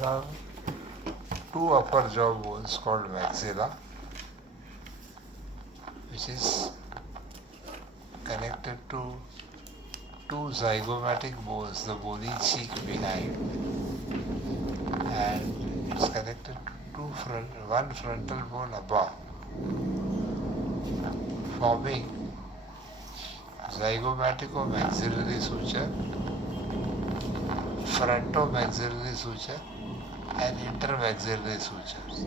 There are two upper jaw bones called maxilla, which is connected to two zygomatic bones, the bony cheek behind, and it's connected to one frontal bone above, forming zygomatico-maxillary suture, frontomaxillary suture, and intermaxillary sutures.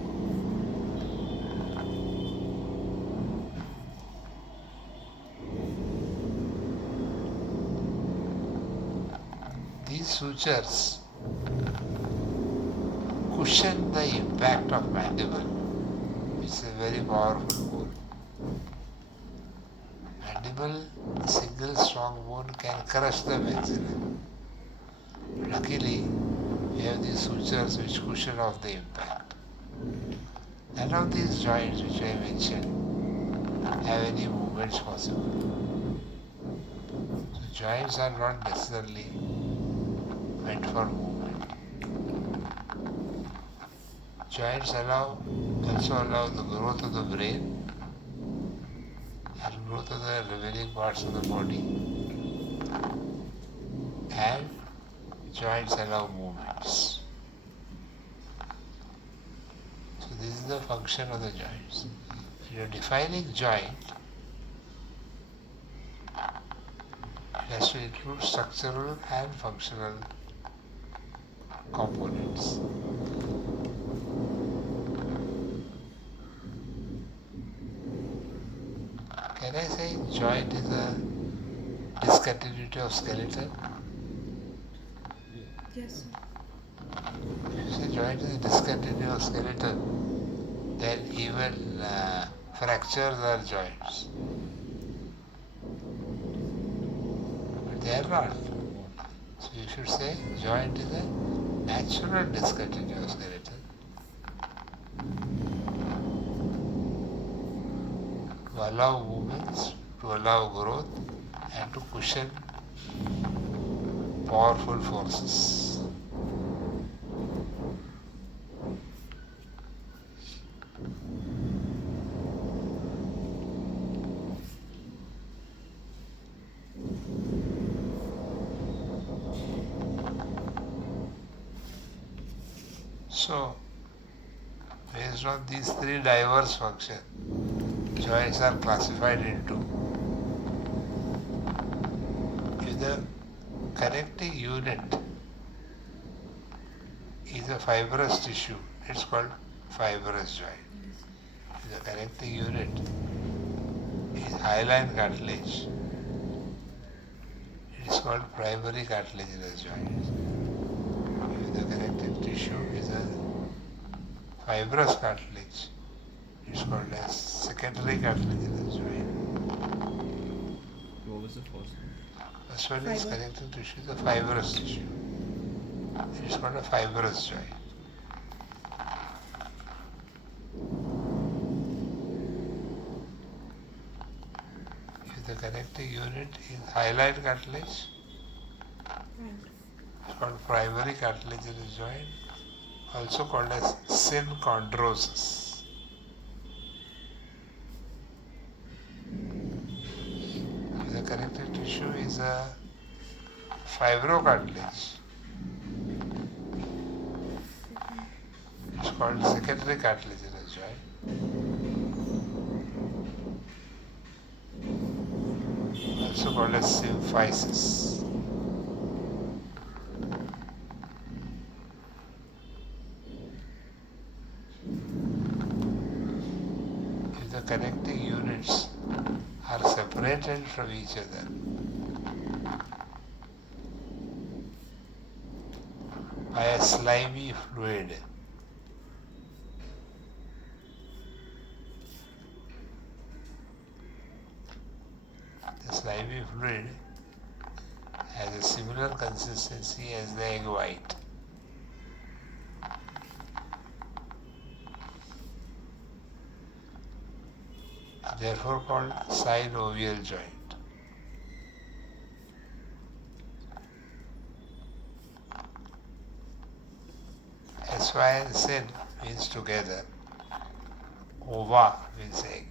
These sutures cushion the impact of mandible, which is a very powerful bone. Mandible, single strong bone, can crush the maxilla. Luckily, we have these sutures which cushion off the impact. None of these joints which I mentioned have any movements possible. So joints are not necessarily meant for movement. Joints also allow the growth of the brain and growth of the remaining parts of the body, and joints allow movements. So this is the function of the joints. In a defining joint, it has to include structural and functional components. Can I say joint is a discontinuity of skeleton? Yes, sir. If you say joint is a discontinuity of skeleton, then even fractures are joints. But they are not. So you should say joint is a natural discontinuity of skeleton. To allow movements, to allow growth, and to cushion powerful forces. So, based on these three diverse functions, joints are classified into. If the connecting unit is a fibrous tissue, it's called fibrous joint. If the connecting unit is hyaline cartilage, it is called primary cartilaginous joint. If the connecting tissue is a fibrous cartilage, it's called as secondary cartilaginous joint. What was the first one? First one is connecting tissue is a fibrous tissue. It is called a fibrous joint. If the connecting unit is hyaline cartilage, it's called primary cartilaginous joint, also called as synchondrosis. If the connective tissue is a fibrocartilage, it's called secondary cartilaginous joint, also called as symphysis. If the connecting units are separated from each other, by a slimy fluid, the slimy fluid has a similar consistency as the egg white. Therefore called synovial joint. why sin means together. Ova means egg.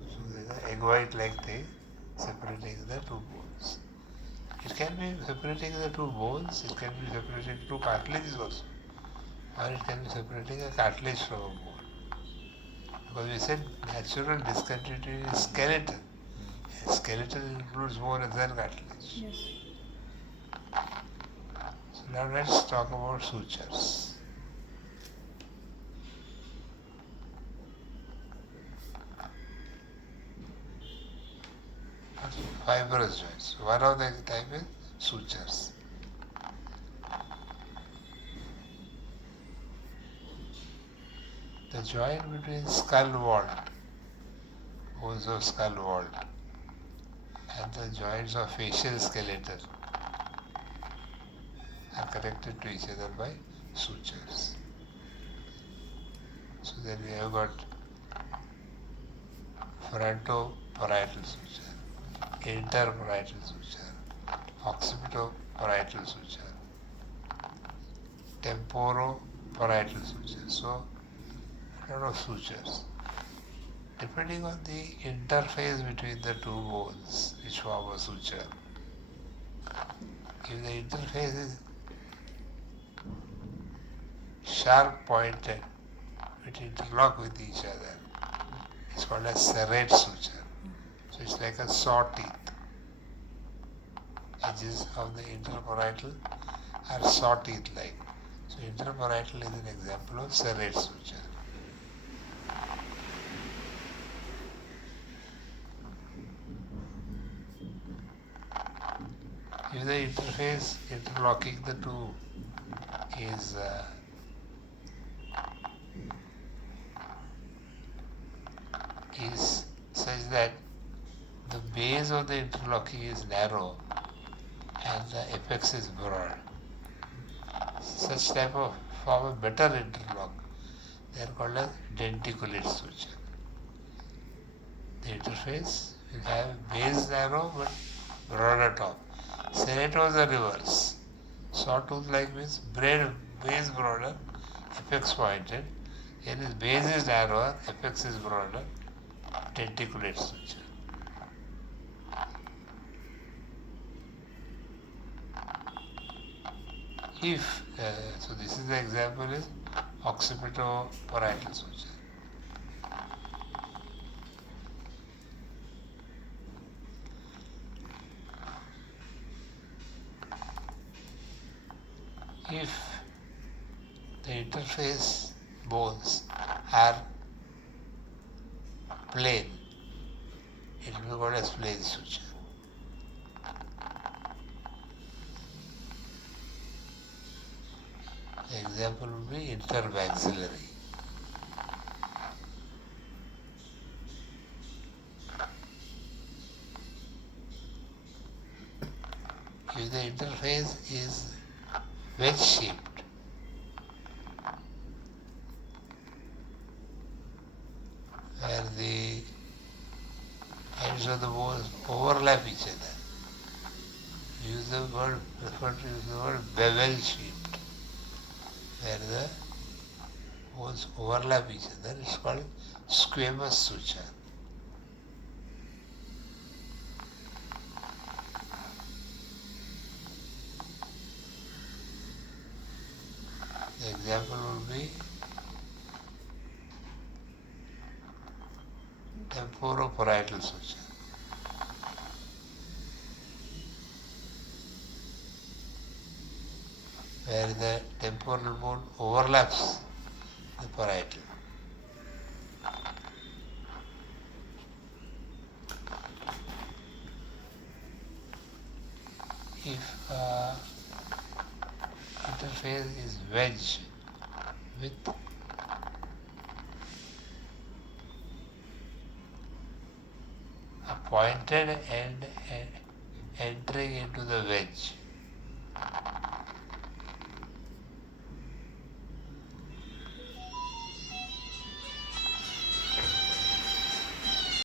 So there is an egg white like thing separating the two bones. It can be separating the two bones, it can be separating two cartilages also. Or it can be separating a cartilage from a bone. Because we said natural discontinuity is skeleton. Skeleton includes more than cartilage. Yes. So now let's talk about sutures. Fibrous joints. One of the type is sutures. The joint between skull vault, bones of skull vault, and the joints of facial skeleton are connected to each other by sutures. So then we have got frontoparietal suture, interparietal suture, occipitoparietal suture, temporoparietal suture. So a lot of sutures. Depending on the interface between the two bones which form a suture. If the interface is sharp pointed, it interlock with each other. It's called a serrate suture. So it's like a saw teeth. Edges of the interparietal are saw teeth like. So interparietal is an example of serrate suture. If the interface interlocking the two is such that the base of the interlocking is narrow and the apex is broad, such type of form a better interlock. They are called as denticulate suture. The interface will have base narrow but broader top. Serrate was the reverse. Sawtooth like means base broader, apex pointed. Here is base is narrower, apex is broader, denticulate suture. If, so this is the example is occipitoparietal suture. If the interface bones are plane, it will be called as plane suture. The example would be intermaxillary. If the interface is wedge shaped, where the ends of the bones overlap each other, prefer to use the word bevel shaped, where the bones overlap each other, it's called squamous suture. The example would be temporoparietal suture. Where the temporal bone overlaps the parietal. If interface is wedge with a pointed end entering into the wedge,